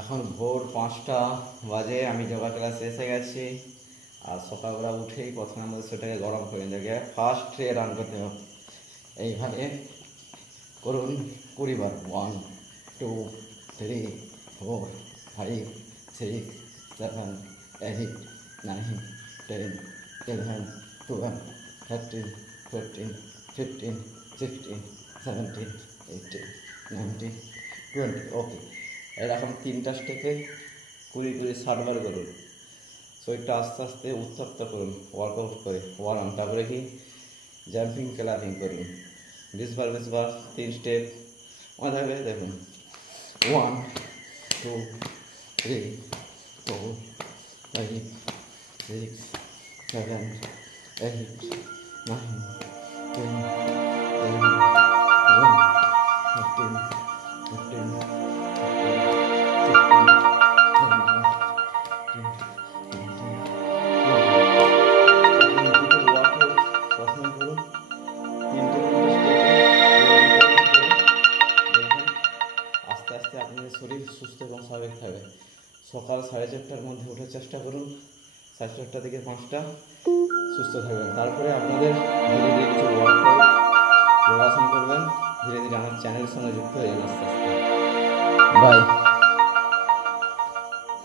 এখন ভোর 5টা বাজে। আমি যোগা ক্লাসে এসে গেছি। আর সকালবেলা উঠেই প্রথমে আমাদের সেটাকে গরম করে দেখে ফার্স্ট রান করতে হবে। এইভাবে করুন 20 বার। 1 2 3 4 5 6 7 8 9 10 11 12 13 14 15 16 17 18 19 20। ওকে, এরকম 3টা স্টেপে 20-20 বার করুন। শরীরটা আস্তে আস্তে উত্তপ্ত করুন ওয়ার্কআউট করে। তারপরে কি জাম্পিং ক্লাবিং করুন 20 বার 3 স্টেপ মনে থাকবে। দেখুন 1 2 3 4 5 6 7 8 9 10 11 12 13 14 আস্তে আস্তে আপনাদের শরীর সুস্থ এবং স্বাভাবিক থাকবে। সকাল 4:30টার মধ্যে ওঠার চেষ্টা করুন, 4:30 থেকে 5টা সুস্থ থাকবেন। তারপরে আপনাদের ধীরে ধীরে কিছু ওয়ার্কআউট যোগাসন করবেন। ধীরে ধীরে আমার চ্যানেলের সঙ্গে যুক্ত হয়ে যান আস্তে আস্তে। বাই।